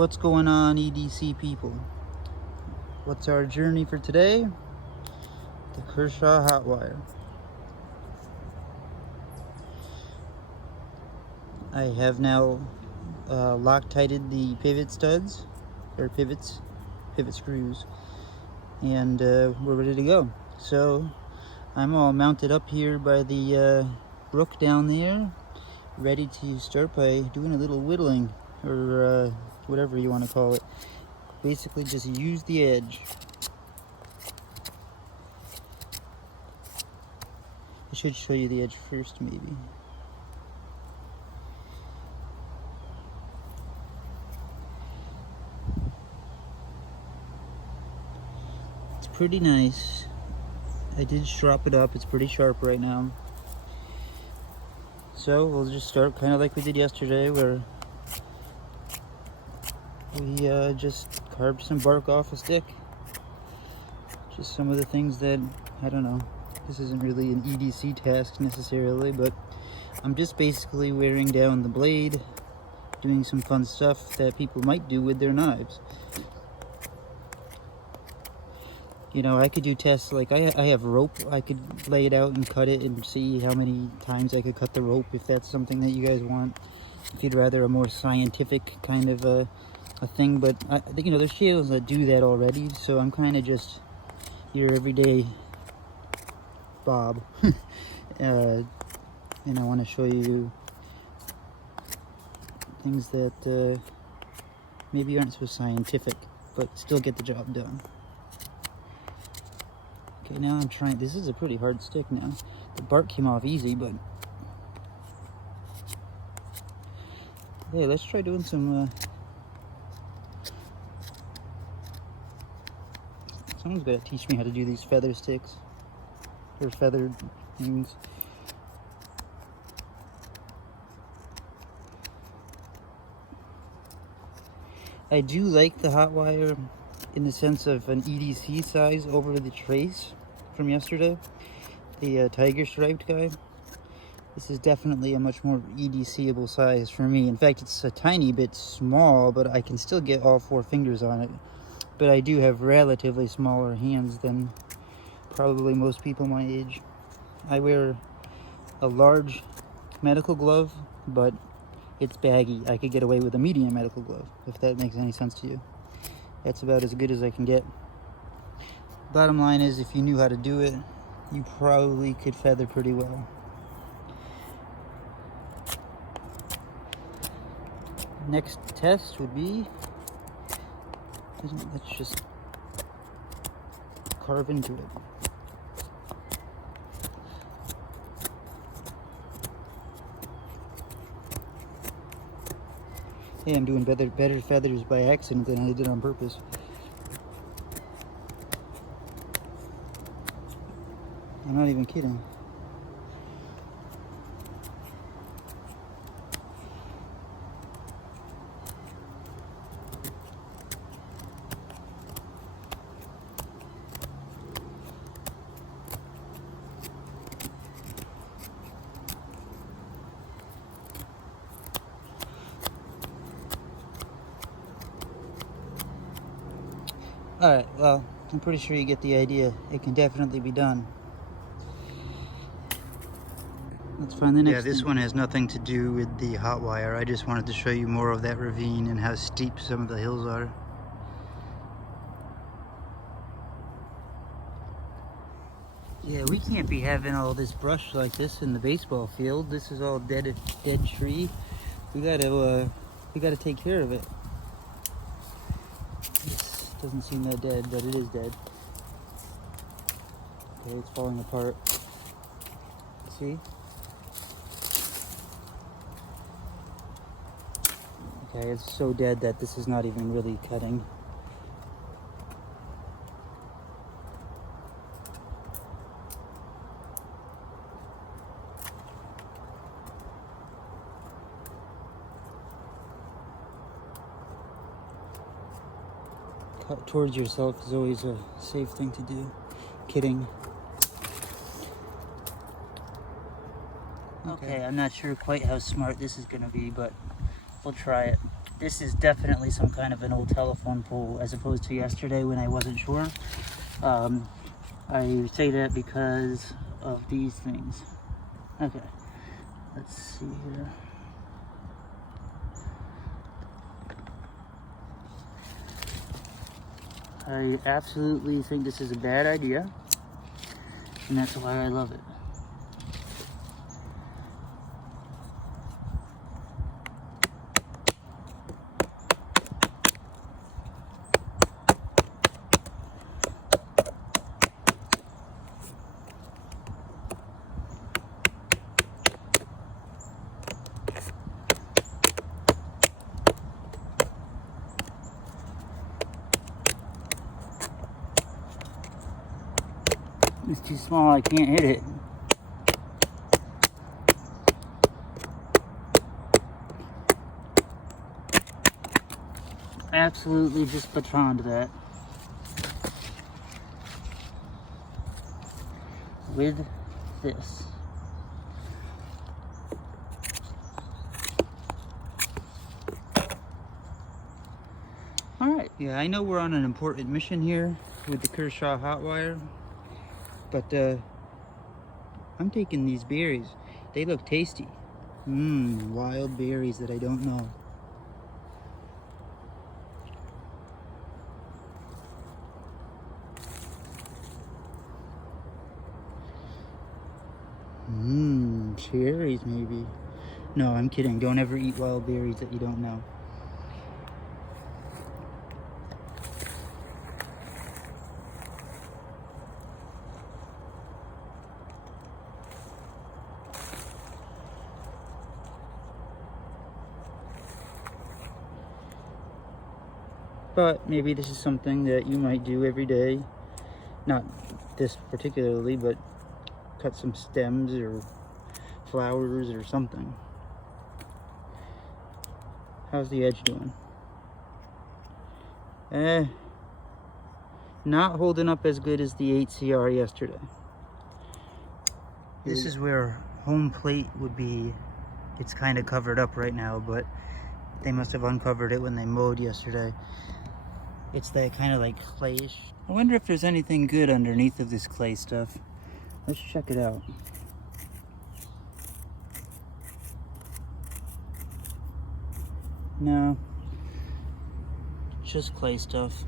What's going on, EDC people? What's our journey for today? The Kershaw Hotwire. I have now loctited the pivot studs, or pivot screws, and we're ready to go. So I'm all mounted up here by the brook down there, ready to start by doing a little whittling, or whatever you want to call it. Basically just use the edge. I should show you the edge first, maybe. It's pretty nice. I did strop it up. It's pretty sharp right now. So we'll just start kind of like we did yesterday, where we just carved some bark off a stick. Just some of the things that, I don't know, this isn't really an EDC task necessarily, but I'm just basically wearing down the blade, doing some fun stuff that people might do with their knives. You know, I could do tests like I have rope. I could lay it out and cut it and see how many times I could cut the rope, if that's something that you guys want. If you'd rather a more scientific kind of a thing, but I think, you know, there's channels that do that already, so I'm kind of just your everyday Bob. And I want to show you things that maybe aren't so scientific, but still get the job done. Okay, now I'm trying, this is a pretty hard stick now. The bark came off easy, but hey, let's try doing some someone's got to teach me how to do these feather sticks, or feathered things. I do like the Hotwire in the sense of an EDC size over the trace from yesterday, the tiger striped guy. This is definitely a much more EDC-able size for me. In fact, it's a tiny bit small, but I can still get all 4 fingers on it. But I do have relatively smaller hands than probably most people my age. I wear a large medical glove, but it's baggy. I could get away with a medium medical glove, if that makes any sense to you. That's about as good as I can get. Bottom line is, if you knew how to do it, you probably could feather pretty well. Next test would be, let's just carve into it. Hey, I'm doing better feathers by accident than I did on purpose. I'm not even kidding. Alright, well, I'm pretty sure you get the idea. It can definitely be done. Let's find the next Yeah, this one has nothing to do with the Hotwire. I just wanted to show you more of that ravine and how steep some of the hills are. Yeah, we can't be having all this brush like this in the baseball field. This is all dead tree. We gotta take care of it. This doesn't seem that dead, but it is dead. Okay, it's falling apart. See? Okay, it's so dead that this is not even really cutting. Cut towards yourself is always a safe thing to do. Kidding. Okay, I'm not sure quite how smart this is gonna be, but we'll try it. this is definitely some kind of an old telephone pole as opposed to yesterday when I wasn't sure. I say that because of these things. Okay, let's see here. I absolutely think this is a bad idea, and that's why I love it. It's too small, I can't hit it. Absolutely just batoned that. With this. Alright, yeah, I know we're on an important mission here with the Kershaw Hotwire. But I'm taking these berries. They look tasty. Wild berries that I don't know. Cherries maybe. No, I'm kidding. Don't ever eat wild berries that you don't know. But maybe this is something that you might do every day. Not this particularly, but cut some stems or flowers or something. How's the edge doing? Not holding up as good as the 8CR yesterday. This is where home plate would be. It's kind of covered up right now, but they must have uncovered it when they mowed yesterday. It's that kind of like clayish. I wonder if there's anything good underneath of this clay stuff. Let's check it out. No, just clay stuff.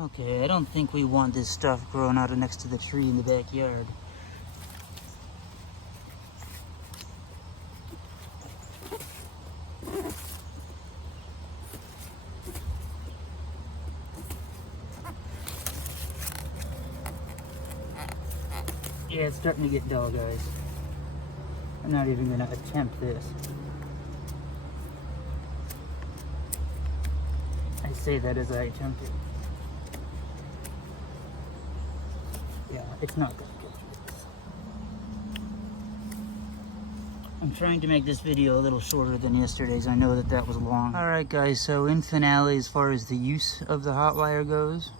Okay, I don't think we want this stuff growing out next to the tree in the backyard. Yeah, it's starting to get dull, guys. I'm not even gonna attempt this. I say that as I attempt it. Yeah, it's not gonna get through this. I'm trying to make this video a little shorter than yesterday's. I know that that was long. Alright guys, so in finale, as far as the use of the hot wire goes,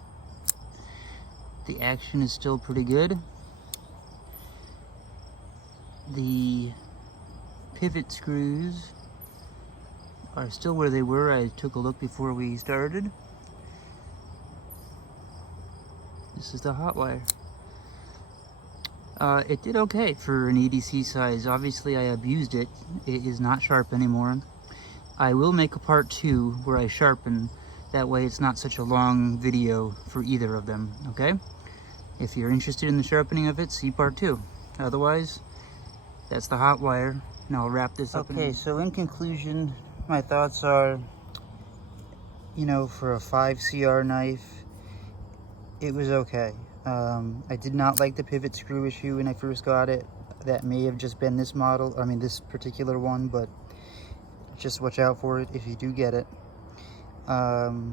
the action is still pretty good. The pivot screws are still where they were. I took a look before we started. This is the hot wire. It did okay for an EDC size. Obviously I abused it. It is not sharp anymore. I will make a part 2 where I sharpen. That way it's not such a long video for either of them, okay? If you're interested in the sharpening of it, see part 2. Otherwise, that's the hot wire. Now I'll wrap this up. Okay, so in conclusion, my thoughts are, you know, for a 5CR knife, it was okay. I did not like the pivot screw issue when I first got it. That may have just been this model, I mean this particular one, but just watch out for it if you do get it. For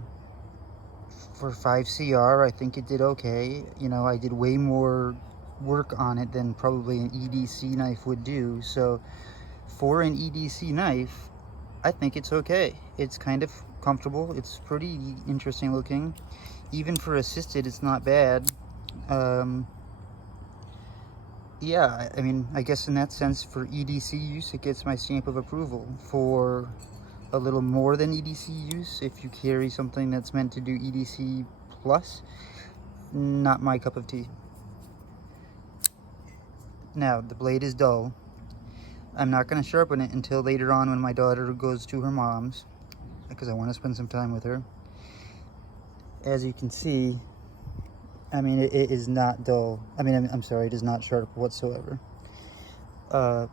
5CR, I think it did okay. You know, I did way more work on it than probably an EDC knife would do. So for an EDC knife, I think it's okay. It's kind of comfortable. It's pretty interesting looking. Even for assisted, it's not bad. yeah, I mean, I guess in that sense, for EDC use, it gets my stamp of approval. For a little more than EDC use, if you carry something that's meant to do EDC plus, not my cup of tea. Now, the blade is dull. I'm not going to sharpen it until later on when my daughter goes to her mom's, because I want to spend some time with her. As you can see, I mean, it is not dull. I mean, I'm sorry, it is not sharp whatsoever. Now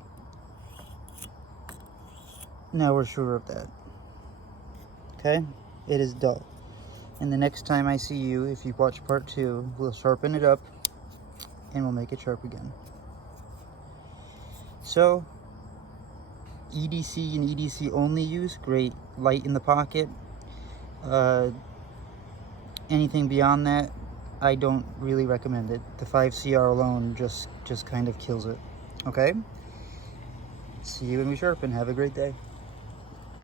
we're sure of that. Okay? It is dull. And the next time I see you, if you watch part 2, we'll sharpen it up and we'll make it sharp again. So, EDC and EDC only use, great. Light in the pocket. Anything beyond that, I don't really recommend it. The 5CR alone just kind of kills it. Okay? See you when we sharpen. Have a great day.